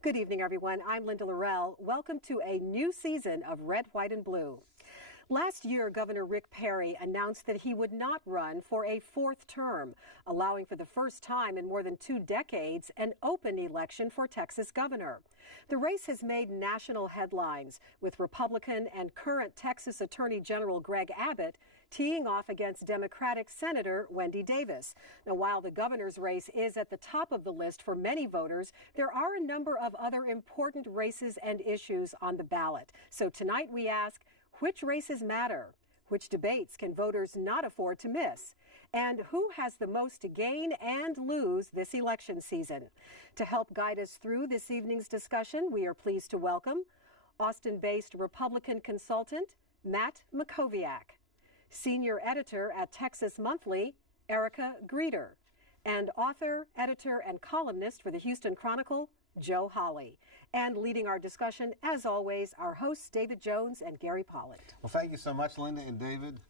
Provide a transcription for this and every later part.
Good evening, everyone. I'm Linda Laurel. Welcome to a new season of Red, White, and Blue. Last year, Governor Rick Perry announced that he would not run for a fourth term, allowing for the first time in more than 2 decades an open election for Texas governor. The race has made national headlines, with Republican and current Texas Attorney General Greg Abbott teeing off against Democratic Senator Wendy Davis. Now, while the governor's race is at the top of the list for many voters, there are a number of other important races and issues on the ballot. So tonight we ask, which races matter? Which debates can voters not afford to miss? And who has the most to gain and lose this election season? To help guide us through this evening's discussion, we are pleased to welcome Austin-based Republican consultant Matt Makoviak, senior editor at Texas Monthly, Erica Greeter, and author, editor, and columnist for the Houston Chronicle, Joe Hawley. And leading our discussion, as always, our hosts, David Jones and Gary Polland. Well, thank you so much, Linda and David.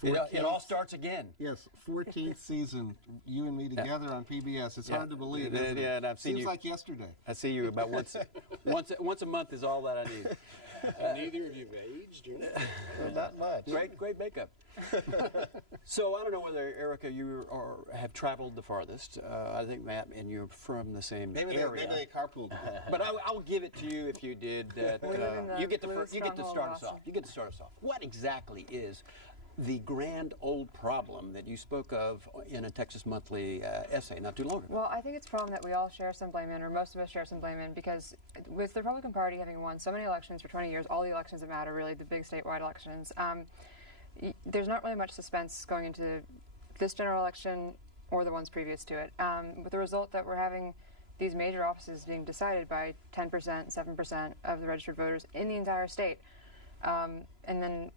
It all starts again. Yes, 14th season, you and me together on PBS. It's hard to believe, isn't it? Yeah, and I've seen Seems you. like yesterday. I see you about once a month is all that I need. Neither of you have aged, or Not much. Great makeup. So I don't know whether, Erica, you have traveled the farthest. I think, Matt, and you're from the same area. Maybe they carpooled. But I'll give it to you if you did. That you get to start us off. You get to start us off. What exactly is the grand old problem that you spoke of in a Texas Monthly essay not too long ago? Well, I think it's a problem that we all share some blame in, or most of us share some blame in, because with the Republican Party having won so many elections for 20 years, all the elections that matter, really, the big statewide elections, there's not really much suspense going into this general election or the ones previous to it, with the result that we're having these major offices being decided by 10%, 7% of the registered voters in the entire state. And then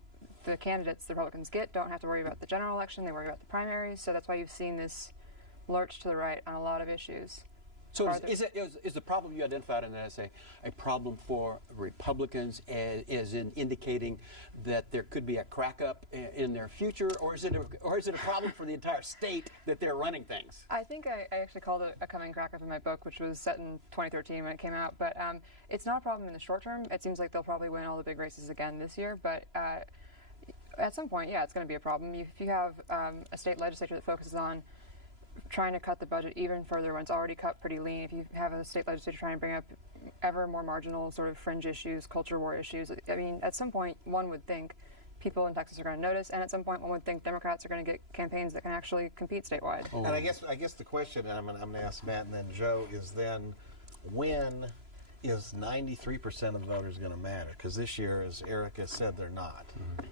the candidates the Republicans get don't have to worry about the general election, they worry about the primaries, so that's why you've seen this lurch to the right on a lot of issues. So is the problem you identified in that essay a problem for Republicans, as in indicating that there could be a crack up in their future, or is it a problem for the entire state that they're running things? I think I actually called it a coming crack up in my book, which was set in 2013 when it came out, but it's not a problem in the short term. It seems like they'll probably win all the big races again this year, but at some point, yeah, it's going to be a problem. If you have a state legislature that focuses on trying to cut the budget even further when it's already cut pretty lean, if you have a state legislature trying to bring up ever more marginal sort of fringe issues, culture war issues, I mean, at some point, one would think people in Texas are going to notice, and at some point, one would think Democrats are going to get campaigns that can actually compete statewide. And I guess the question, and I'm going to ask Matt and then Joe, is then when is 93% of the voters going to matter? Because this year, as Erica said, they're not. Mm-hmm.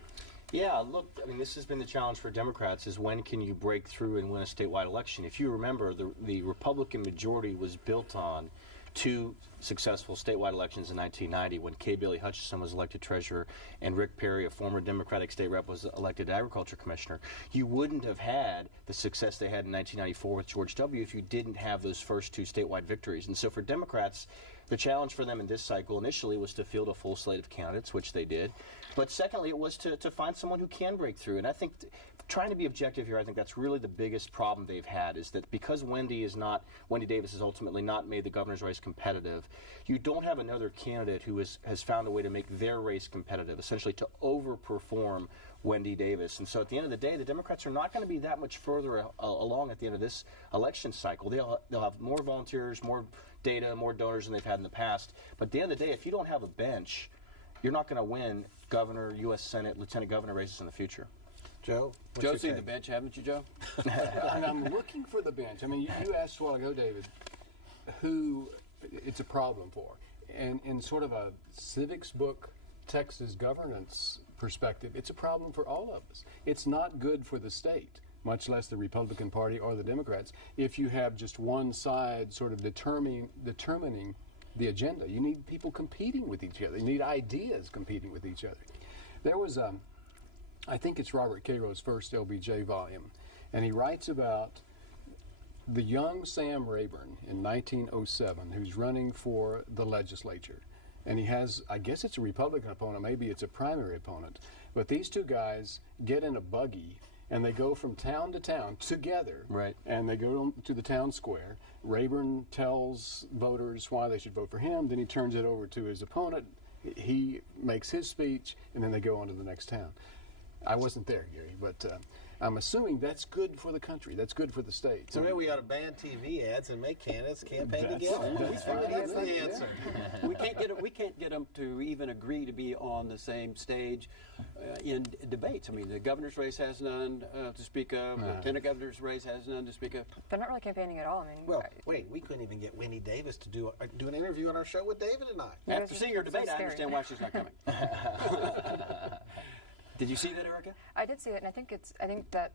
Yeah, look, I mean, this has been the challenge for Democrats, is when can you break through and win a statewide election? If you remember, the Republican majority was built on 2 successful statewide elections in 1990 when K. Billy Hutchison was elected treasurer and Rick Perry, a former Democratic state rep, was elected agriculture commissioner. You wouldn't have had the success they had in 1994 with George W. if you didn't have those first 2 statewide victories. And so for Democrats, the challenge for them in this cycle initially was to field a full slate of candidates, which they did. But secondly, it was to find someone who can break through. And I think trying to be objective here, I think that's really the biggest problem they've had, is that because Wendy Davis has ultimately not made the governor's race competitive, you don't have another candidate who has found a way to make their race competitive, essentially to overperform Wendy Davis. And so at the end of the day, the Democrats are not going to be that much further along at the end of this election cycle. They'll have more volunteers, more data, more donors than they've had in the past. But at the end of the day, if you don't have a bench, you're not going to win governor, U.S. Senate, lieutenant governor races in the future. Joe? Joe's seen the bench, haven't you, Joe? And I'm looking for the bench. I mean, you asked a while ago, David, who it's a problem for. And in sort of a civics book, Texas governance perspective, it's a problem for all of us. It's not good for the state, much less the Republican Party or the Democrats, if you have just one side sort of determining the agenda. You need people competing with each other. You need ideas competing with each other. There was, I think it's Robert Cairo's first LBJ volume, and he writes about the young Sam Rayburn in 1907 who's running for the legislature. And he has, I guess it's a Republican opponent, maybe it's a primary opponent, but these 2 guys get in a buggy and they go from town to town together. Right. And they go to the town square. Rayburn tells voters why they should vote for him. Then he turns it over to his opponent. He makes his speech, and then they go on to the next town. I wasn't there, Gary, but I'm assuming that's good for the country. That's good for the state. So maybe we ought to ban TV ads and make candidates campaign together. That's That's the answer. We can't get them to even agree to be on the same stage in debates. I mean, the governor's race has none to speak of. The lieutenant governor's race has none to speak of. They're not really campaigning at all. I mean, Well, wait, we couldn't even get Wendy Davis to do an interview on our show with David and I. After seeing her so debate, I scary. understand why she's not coming. Did you see that, Erica? I did see it, and I think that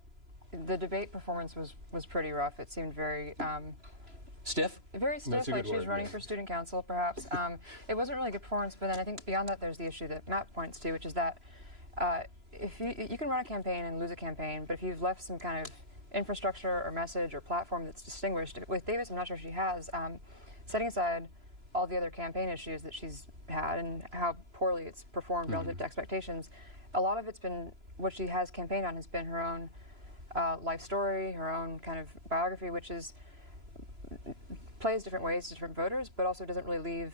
the debate performance was pretty rough. It seemed very Stiff? very stiff, That's a like good she was word, running yeah. for student council, perhaps. It wasn't really a good performance, but then I think beyond that, there's the issue that Matt points to, which is that if you can run a campaign and lose a campaign, but if you've left some kind of infrastructure or message or platform that's distinguished, with Davis, I'm not sure she has, setting aside all the other campaign issues that she's had and how poorly it's performed relative to expectations, a lot of it's been what she has campaigned on has been her own life story, her own kind of biography, which is plays different ways to different voters, but also doesn't really leave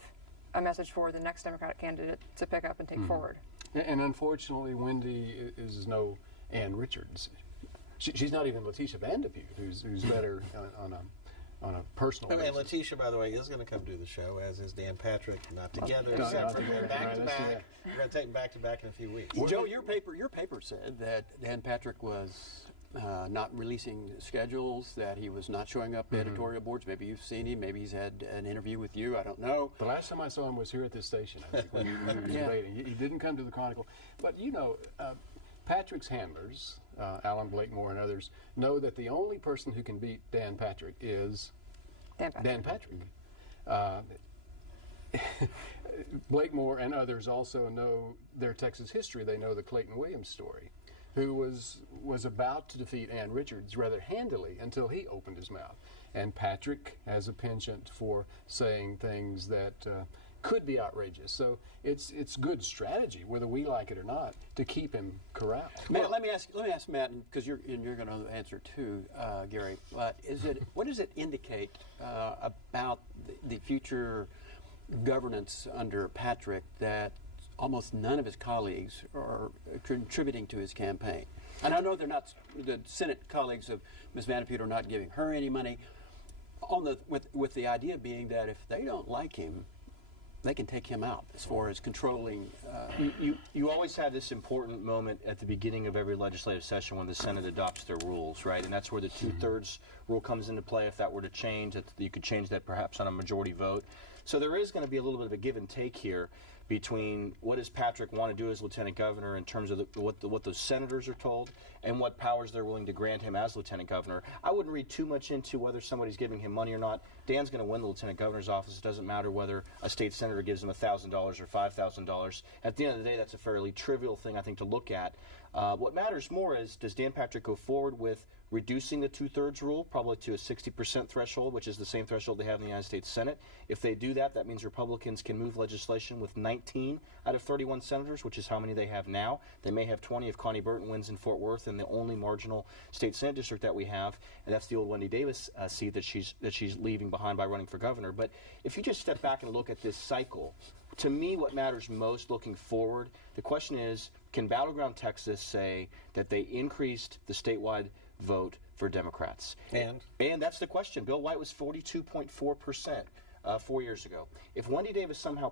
a message for the next Democratic candidate to pick up and take forward. And unfortunately, Wendy is no Ann Richards. She's not even Letitia Vanderpute, who's better on a personal And basis. Letitia, by the way, is going to come do the show, as is Dan Patrick. Not together, Not separate, together. back Right, to let's do back. that. We're going to take them back to back in a few weeks. Joe, your paper said that Dan Patrick was not releasing schedules, that he was not showing up at editorial boards. Maybe you've seen him. Maybe he's had an interview with you. I don't know. The last time I saw him was here at this station, I think, when he was Yeah. debating. He didn't come to the Chronicle. But, Patrick's handlers, Alan Blakemore and others, know that the only person who can beat Dan Patrick is Dan Patrick. Dan Patrick. Blakemore and others also know their Texas history. They know the Clayton Williams story, who was about to defeat Ann Richards rather handily until he opened his mouth. And Patrick has a penchant for saying things that could be outrageous. So it's good strategy, whether we like it or not, to keep him corralled. Matt, let me ask Matt, because you're going to answer too, Gary. But what does it indicate about the future governance under Patrick that almost none of his colleagues are contributing to his campaign? And I know they're not. The Senate colleagues of Ms. Vanderpute are not giving her any money. With the idea being that if they don't like him, they can take him out as far as controlling. You always have this important moment at the beginning of every legislative session when the Senate adopts their rules, right? And that's where the two-thirds rule comes into play. If that were to change, you could change that perhaps on a majority vote. So there is going to be a little bit of a give and take here between what does Patrick want to do as lieutenant governor in terms of what those senators are told and what powers they're willing to grant him as lieutenant governor. I wouldn't read too much into whether somebody's giving him money or not. Dan's going to win the lieutenant governor's office. It doesn't matter whether a state senator gives him $1,000 or $5,000. At the end of the day, that's a fairly trivial thing, I think, to look at. What matters more is, does Dan Patrick go forward with reducing the two-thirds rule, probably to a 60% threshold, which is the same threshold they have in the United States Senate? If they do that, that means Republicans can move legislation with 19 out of 31 senators, which is how many they have now. They may have 20 if Connie Burton wins in Fort Worth, and the only marginal state Senate district that we have, and that's the old Wendy Davis seat that she's leaving behind by running for governor. But if you just step back and look at this cycle, to me, what matters most looking forward, the question is, can Battleground Texas say that they increased the statewide vote for Democrats? And that's the question. Bill White was 42.4% 4 years ago. If Wendy Davis somehow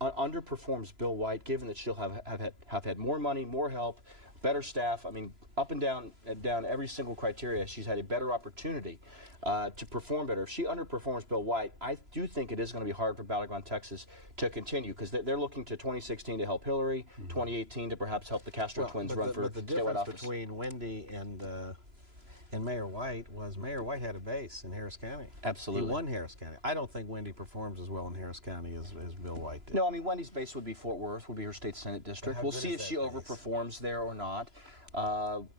underperforms Bill White, given that she'll have had more money, more help, better staff, I mean, up and down every single criteria, she's had a better opportunity to perform better. If she underperforms Bill White, I do think it is going to be hard for Battleground Texas to continue, because they're looking to 2016 to help Hillary, 2018 to perhaps help the Castro twins run for but the statewide difference office. between Wendy and Mayor White was Mayor White had a base in Harris County. Absolutely. He won Harris County. I don't think Wendy performs as well in Harris County as Bill White did. No, I mean, Wendy's base would be Fort Worth, would be her state Senate district. How We'll good see is if she that base? overperforms there or not.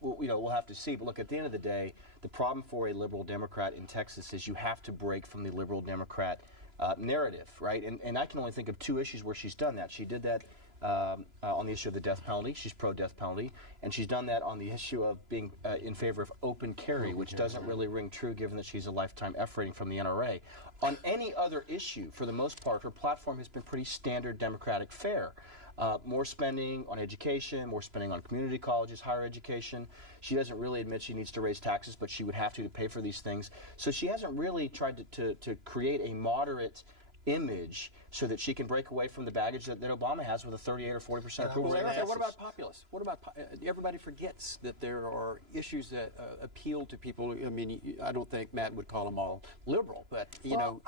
We'll have to see. But look, at the end of the day, the problem for a liberal Democrat in Texas is you have to break from the liberal Democrat narrative, right? And I can only think of two issues where she's done that. She did that on the issue of the death penalty. She's pro-death penalty. And she's done that on the issue of being in favor of open carry, which doesn't really ring true given that she's a lifetime F rating from the NRA. On any other issue, for the most part, her platform has been pretty standard Democratic fare. More spending on education, more spending on community colleges, higher education. She doesn't really admit she needs to raise taxes, but she would have to pay for these things. So she hasn't really tried to create a moderate image so that she can break away from the baggage that Obama has with a 38 or 40% approval rating. What about populists? What about everybody forgets that there are issues that appeal to people. I mean, I don't think Matt would call them all liberal, but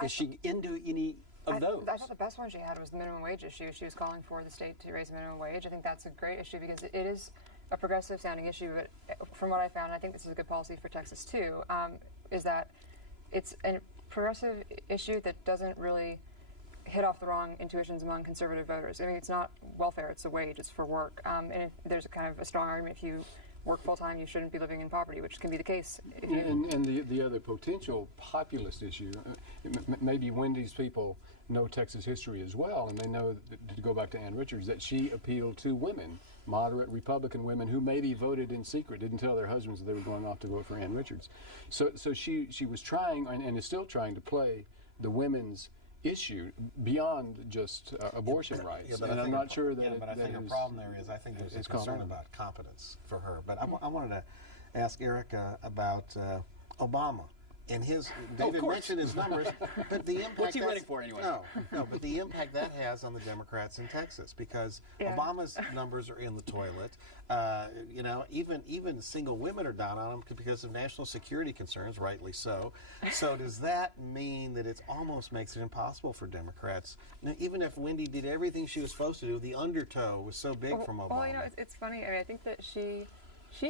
is she into any of those? I thought the best one she had was the minimum wage issue. She was calling for the state to raise the minimum wage. I think that's a great issue because it is a progressive sounding issue. But from what I found, I think this is a good policy for Texas too. Is that it's a progressive issue that doesn't really hit off the wrong intuitions among conservative voters. I mean, it's not welfare; it's a wage. It's for work. And if there's a kind of a strong argument if you work full time, you shouldn't be living in poverty, which can be the case. If you and the other potential populist issue, maybe Wendy's people know Texas history as well, and they know, to go back to Ann Richards, that she appealed to women, moderate Republican women who maybe voted in secret, didn't tell their husbands that they were going off to vote for Ann Richards. So she was trying, and is still trying, to play the women's issue beyond just abortion rights. Yeah, but and I'm not sure that. But I think the problem there is, I think there's a concern about competence for her. But I wanted to ask Erica about Obama. And David mentioned his numbers, but the impact. What's he running for anyway? No, but the impact that has on the Democrats in Texas, because Obama's numbers are in the toilet. Even single women are down on him because of national security concerns, rightly so. So does that mean that it almost makes it impossible for Democrats? Now, even if Wendy did everything she was supposed to do, the undertow was so big from Obama. Well, it's funny. I mean, I think that she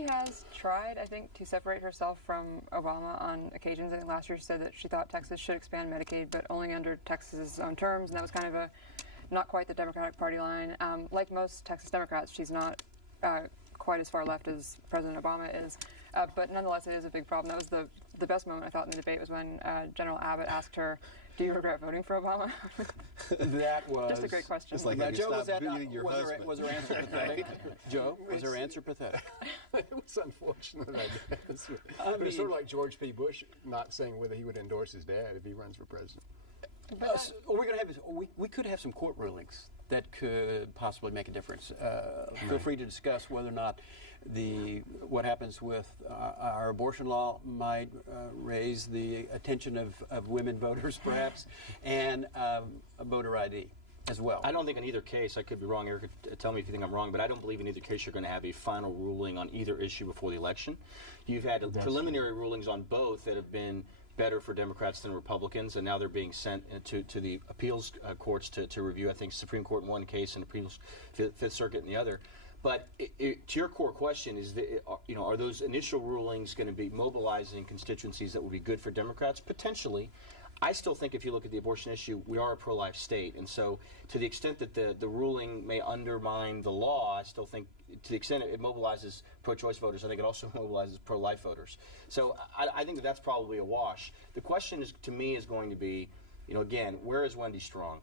has tried, I think, to separate herself from Obama on occasions. I think last year she said that she thought Texas should expand Medicaid, but only under Texas's own terms, and that was kind of not quite the Democratic Party line. Like most Texas Democrats, she's not quite as far left as President Obama is, but nonetheless, it is a big problem. That was the best moment, I thought, in the debate was when General Abbott asked her, "Do you regret voting for Obama?" That was just a great question. Just like, now, Joe, was was her answer pathetic? Joe, was her answer pathetic? It was unfortunate, I guess. But it's sort of like George P. Bush not saying whether he would endorse his dad if he runs for president. We could have some court rulings that could possibly make a difference. Feel free to discuss whether or not what happens with our abortion law might raise the attention of women voters, perhaps, and voter ID as well. I don't think in either case, I could be wrong, Erica, tell me if you think I'm wrong, but I don't believe in either case you're going to have a final ruling on either issue before the election. You've had preliminary rulings on both that have been better for Democrats than Republicans, and now they're being sent to the appeals courts to review. I think Supreme Court in one case and appeals Fifth Circuit in the other. But to your core question, are those initial rulings going to be mobilizing constituencies that would be good for Democrats? Potentially. I still think if you look at the abortion issue, we are a pro-life state. And so to the extent that the ruling may undermine the law, I still think to the extent it mobilizes pro-choice voters, I think it also mobilizes pro-life voters. So I think that's probably a wash. The question to me is going to be, again, where is Wendy strong?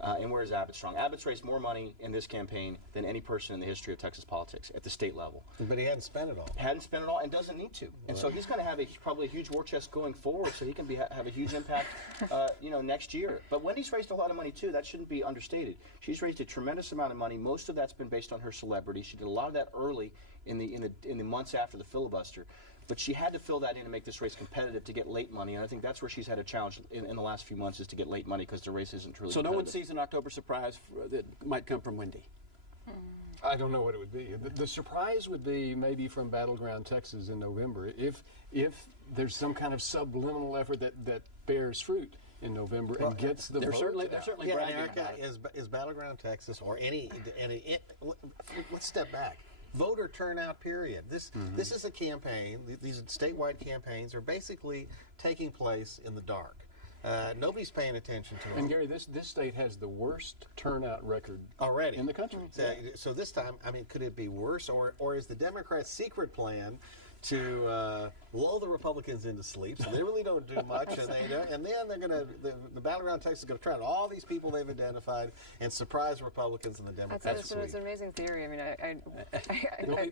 And where is Abbott strong? Abbott's raised more money in this campaign than any person in the history of Texas politics at the state level. But he hadn't spent it all. Hadn't spent it all and doesn't need to. And so he's going to have probably a huge war chest going forward so he can have a huge impact next year. But Wendy's raised a lot of money too. That shouldn't be understated. She's raised a tremendous amount of money. Most of that's been based on her celebrity. She did a lot of that early in the months after the filibuster. But she had to fill that in and make this race competitive to get late money, and I think that's where she's had a challenge in the last few months is to get late money because the race isn't truly competitive. So no one sees an October surprise that might come from Wendy? I don't know what it would be. The surprise would be maybe from Battleground Texas in November. If there's some kind of subliminal effort that bears fruit in November and gets the vote certainly yeah, bragging Erica, about it. Is Battleground Texas or any let's step back. Voter turnout period. This is a campaign. These statewide campaigns are basically taking place in the dark. Nobody's paying attention to them. And Gary, this state has the worst turnout record already in the country. So this time, I mean, could it be worse, or is the Democrats' secret plan to lull the Republicans into sleep, so they really don't do much, and then they're going to the battle around Texas is going to try out all these people they've identified and surprise Republicans and the Democrats. It's an amazing theory. I mean,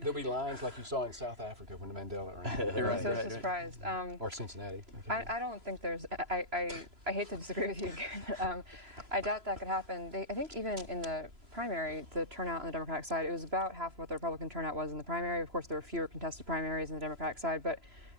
There'll be lines like you saw in South Africa when the Mandela era. You're right, so surprised. Or Cincinnati. I don't think there's. I hate to disagree with you again. I doubt that could happen. I think even in the primary, the turnout on the Democratic side, it was about half what the Republican turnout was in the primary. Of course, there were fewer contested primaries in the Democratic side, but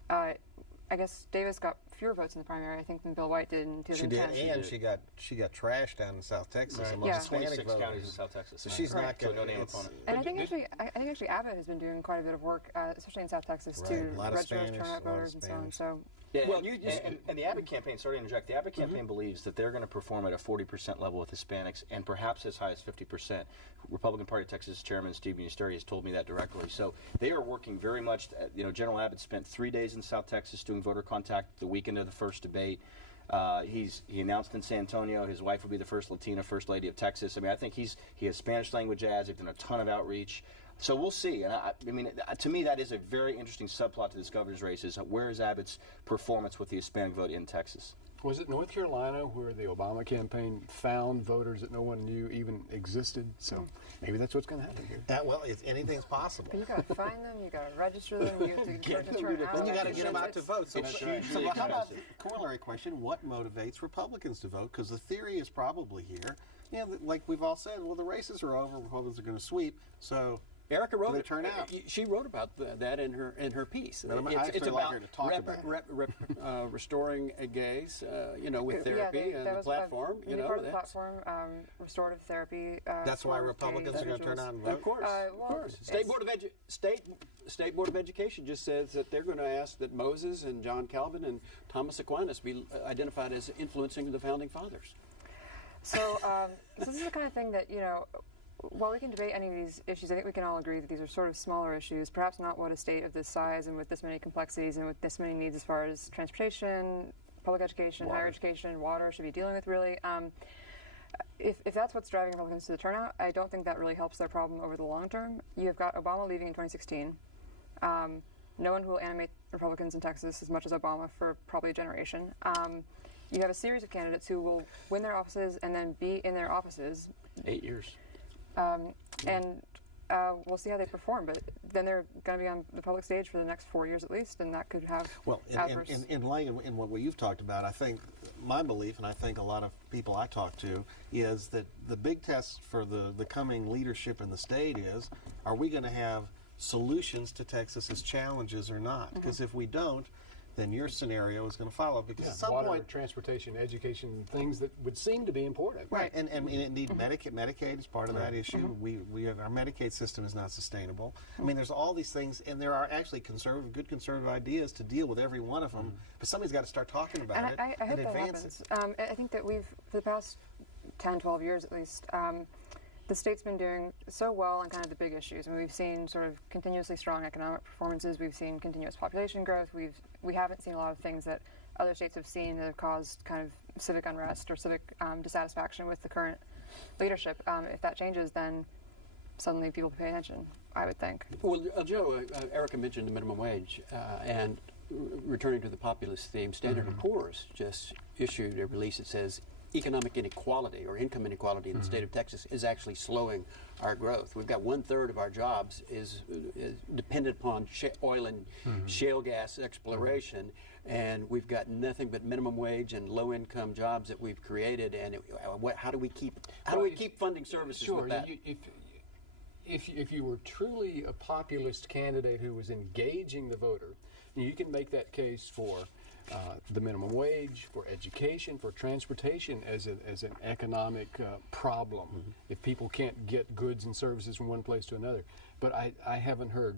I guess Davis got fewer votes in the primary, I think, than Bill White did in 2010. She did, and she got trashed down in South Texas among Yeah. Hispanic 26 voters. counties in South Texas. So she's not So going no name opponent. And I think actually Abbott has been doing quite a bit of work, especially in South Texas, Right. to A lot of register Spanish, turnout a lot of voters and so on. Spanish. So Yeah, Well, and, you just- and the Abbott campaign, sorry to interject, the Abbott campaign believes that they're going to perform at a 40% level with Hispanics and perhaps as high as 50%. Republican Party of Texas Chairman Steve Ministeri has told me that directly. So they are working very much, General Abbott spent 3 days in South Texas doing voter contact the weekend of the first debate. He announced in San Antonio his wife will be the first Latina First Lady of Texas. I mean, I think he has Spanish language ads. They've done a ton of outreach. So we'll see. And I mean, to me, that is a very interesting subplot to this governor's race is where is Abbott's performance with the Hispanic vote in Texas? Was it North Carolina where the Obama campaign found voters that no one knew even existed? So maybe that's what's going to happen here. Anything's possible. but you got to find them, you got to register them, you have to get them to turn out. Then you got to get them out to vote. So, It's so hugely how about expensive. corollary question? What motivates Republicans to vote? Because the theory is probably here. Like we've all said, well, the races are over. Republicans are going to sweep. So Erica wrote do they it. turn out? She wrote about that in her piece. But I actually like her to talk about it. Restoring a gays, with therapy and that the was platform. part of the platform, restorative therapy. That's why for Republicans gay are going to turn out and vote. Of course, well, of course. it's- State Board of Education just says that they're going to ask that Moses and John Calvin and Thomas Aquinas be identified as influencing the founding fathers. So this is the kind of thing that, while we can debate any of these issues, I think we can all agree that these are sort of smaller issues, perhaps not what a state of this size and with this many complexities and with this many needs as far as transportation, public education, higher education, water should be dealing with, really. If that's what's driving Republicans to the turnout, I don't think that really helps their problem over the long term. You've got Obama leaving in 2016. No one who will animate Republicans in Texas as much as Obama for probably a generation. You have a series of candidates who will win their offices and then be in their offices. 8 years. And we'll see how they perform, but then they're going to be on the public stage for the next 4 years at least, and that could have adverse. In what you've talked about, I think my belief, and I think a lot of people I talk to, is that the big test for the coming leadership in the state is, are we going to have solutions to Texas's challenges or not? Because if we don't, then your scenario is going to follow. Because at some Water, point, transportation, education, things that would seem to be important. right, and indeed, Medicaid is part of that issue. We have, our Medicaid system is not sustainable. I mean, there's all these things, and there are actually good conservative ideas to deal with every one of them. But somebody's got to start talking about it I hope and that advance happens. it. I think that we've, for the past 10, 12 years at least, the state's been doing so well on kind of the big issues. And we've seen sort of continuously strong economic performances. We've seen continuous population growth. We haven't seen a lot of things that other states have seen that have caused kind of civic unrest or civic dissatisfaction with the current leadership. If that changes, then suddenly people pay attention, I would think. Well, Joe, Erica mentioned the minimum wage, and returning to the populist theme, Standard & Poor's just issued a release that says economic inequality or income inequality in the state of Texas is actually slowing our growth. We've got 1/3 of our jobs is dependent upon oil and shale gas exploration, and we've got nothing but minimum wage and low income jobs that we've created. And how do we keep funding services with that? If you were truly a populist candidate who was engaging the voter, you can make that case for the minimum wage, for education, for transportation as an economic problem. If people can't get goods and services from one place to another. But I haven't heard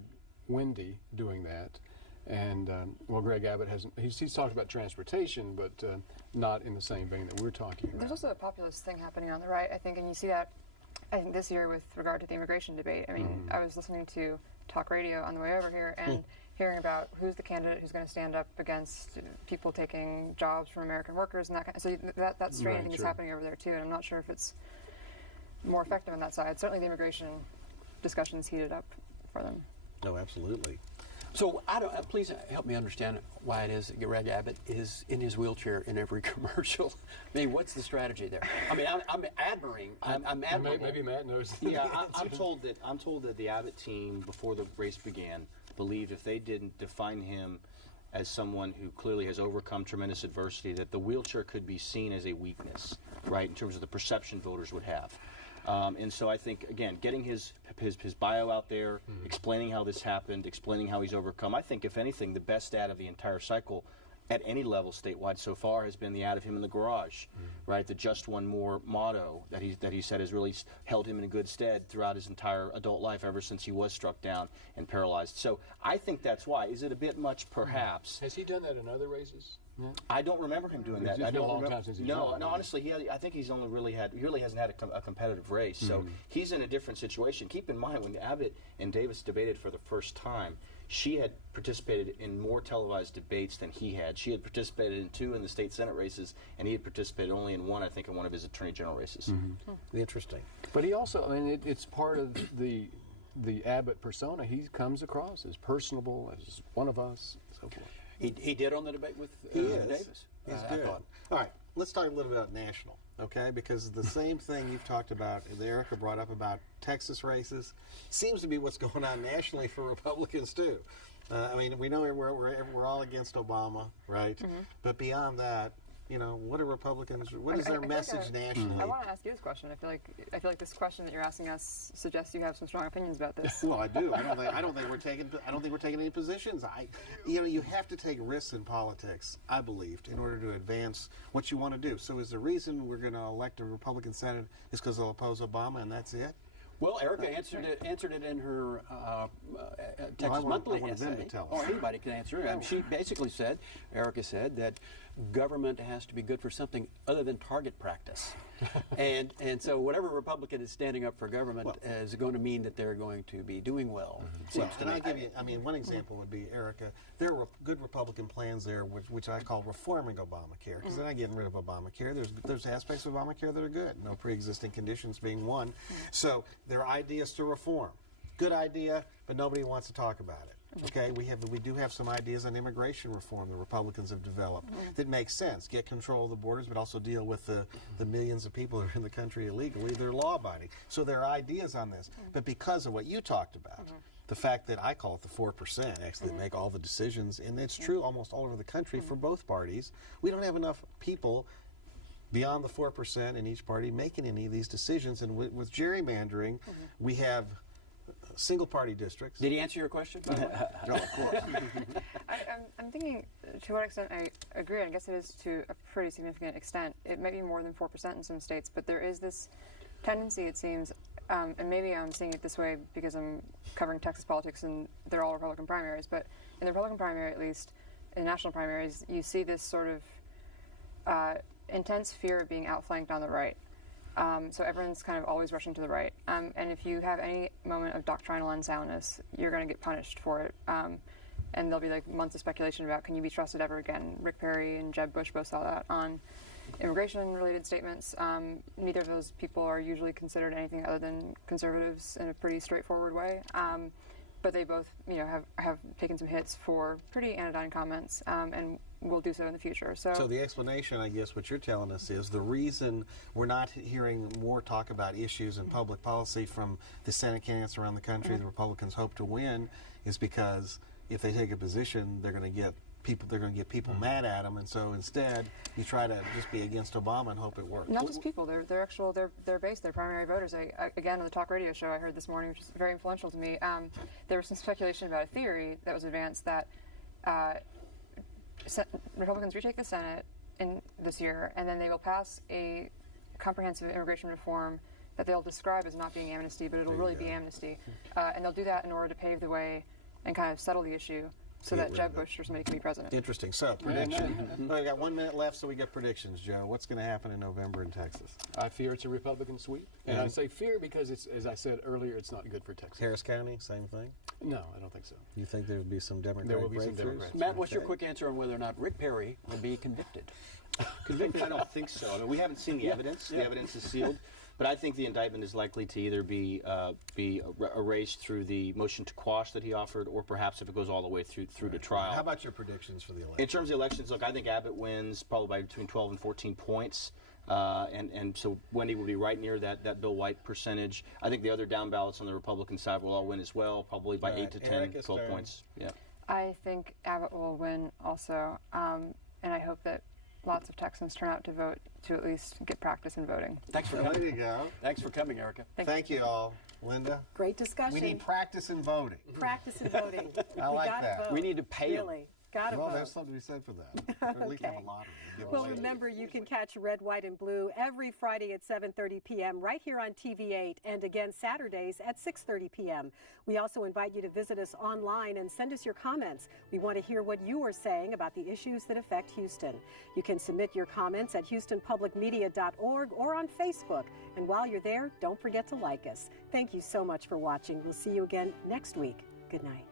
Wendy doing that. And, Greg Abbott hasn't. He's talked about transportation, but not in the same vein that we're talking about. There's also a populist thing happening on the right, I think, and you see that, I think, this year with regard to the immigration debate. I mean, I was listening to talk radio on the way over here and hearing about who's the candidate who's going to stand up against people taking jobs from American workers and that kind of, so that strain, I think, is happening over there too, and I'm not sure if it's more effective on that side. Certainly the immigration discussions heated up for them. No, absolutely. So please help me understand why it is that Greg Abbott is in his wheelchair in every commercial. I mean, what's the strategy there? I mean, I'm admirable. Maybe Matt knows. Yeah, I'm told that the Abbott team, before the race began, believed if they didn't define him as someone who clearly has overcome tremendous adversity, that the wheelchair could be seen as a weakness, right, in terms of the perception voters would have. And so I think, again, getting his bio out there, explaining how this happened, explaining how he's overcome, I think, if anything, the best ad of the entire cycle at any level statewide so far has been the ad of him in the garage, right? The "Just One More" motto that he said has really held him in good stead throughout his entire adult life, ever since he was struck down and paralyzed. So I think that's why. Is it a bit much, perhaps? Has he done that in other races? Yeah. I don't remember him doing that. It's been a long time since he's no, run. no. Honestly, I think he's only really hasn't had a competitive race. So he's in a different situation. Keep in mind, when Abbott and Davis debated for the first time, she had participated in more televised debates than he had. She had participated in 2 in the state Senate races, and he had participated only in 1, I think, in one of his attorney general races. Interesting. But he also, I mean, it's part of the Abbott persona. He comes across as personable, as one of us, and so forth. He did on the debate with Davis. He's I good. thought. All right, let's talk a little bit about national, okay? Because the same thing you've talked about, that Erica brought up about Texas races, seems to be what's going on nationally for Republicans too. I mean, we know we're all against Obama, right? But beyond that, you know, what are Republicans? What is their message nationally? I want to ask you this question. I feel like this question that you're asking us suggests you have some strong opinions about this. Well, I do. I don't think we're taking any positions. You have to take risks in politics, I believe, in order to advance what you want to do. So, is the reason we're going to elect a Republican Senate is because they'll oppose Obama, and that's it? Well, Erica answered it in her Texas Monthly essay. Them to tell us. Or anybody can answer it. She basically said, Erica said, that government has to be good for something other than target practice. and so whatever Republican is standing up for government is going to mean that they're going to be doing well. And I give you, one example would be, Erica, there are good Republican plans there, which I call reforming Obamacare, because they're not getting rid of Obamacare. There's aspects of Obamacare that are good, no pre-existing conditions being one. So there are ideas to reform. Good idea, but nobody wants to talk about it. Okay, we do have some ideas on immigration reform the Republicans have developed that make sense. Get control of the borders, but also deal with the millions of people who are in the country illegally. They're law-abiding. So there are ideas on this. But because of what you talked about, the fact that I call it the 4%, actually, that make all the decisions, and it's true almost all over the country for both parties, we don't have enough people beyond the 4% in each party making any of these decisions. And with gerrymandering, we have single-party districts. Did he answer your question? No, of course. I'm thinking, to what extent I agree. I guess it is to a pretty significant extent. It might be more than 4% in some states, but there is this tendency, it seems, and maybe I'm seeing it this way because I'm covering Texas politics and they're all Republican primaries, but in the Republican primary, at least, in national primaries, you see this sort of intense fear of being outflanked on the right. So everyone's kind of always rushing to the right. And if you have any moment of doctrinal unsoundness, you're going to get punished for it. And there'll be like months of speculation about, can you be trusted ever again? Rick Perry and Jeb Bush both saw that on immigration-related statements. Neither of those people are usually considered anything other than conservatives in a pretty straightforward way. But they both, have taken some hits for pretty anodyne comments, and will do so in the future. So the explanation, I guess, what you're telling us is the reason we're not hearing more talk about issues in public policy from the Senate candidates around the country the Republicans hope to win is because if they take a position, they're going to get people mad at them, and so instead you try to just be against Obama and hope it works. Not just people, their base, their primary voters. Again, on the talk radio show I heard this morning, which is very influential to me, there was some speculation about a theory that was advanced that Republicans retake the Senate in this year, and then they will pass a comprehensive immigration reform that they'll describe as not being amnesty, but it'll really be amnesty. And they'll do that in order to pave the way and kind of settle the issue so that Jeb Bush or somebody can be president. Interesting. So, prediction. Well, we got 1 minute left, so we got predictions, Joe. What's going to happen in November in Texas? I fear it's a Republican sweep. And I say fear because, as I said earlier, it's not good for Texas. Harris County, same thing? No, I don't think so. You think there would be some Democratic There will be some breakthroughs? Democrats. Matt, what's your quick answer on whether or not Rick Perry will be convicted? Convicted? I don't think so. I mean, we haven't seen the evidence. The evidence is sealed. But I think the indictment is likely to either be erased through the motion to quash that he offered, or perhaps if it goes all the way through to trial. How about your predictions for the election? In terms of the elections, look, I think Abbott wins probably by between 12 and 14 points. And so Wendy will be right near that Bill White percentage. I think the other down ballots on the Republican side will all win as well, probably by 8 to 10, 12 points. Yeah. I think Abbott will win also, and I hope that lots of Texans turn out to vote to at least get practice in voting. Thanks for There coming. you go. Thanks for coming, Erica. Thank you all. Linda? Great discussion. We need practice in voting. Practice in voting. I like You gotta that. vote. We need to pay 'em. Really. Gotta Well, vote. there's something to be said for that. Or at least have Okay. a lottery. Give Well, away. remember, you can catch Red, White, and Blue every Friday at 7:30 p.m. right here on TV8, and again Saturdays at 6:30 p.m. We also invite you to visit us online and send us your comments. We want to hear what you are saying about the issues that affect Houston. You can submit your comments at houstonpublicmedia.org or on Facebook. And while you're there, don't forget to like us. Thank you so much for watching. We'll see you again next week. Good night.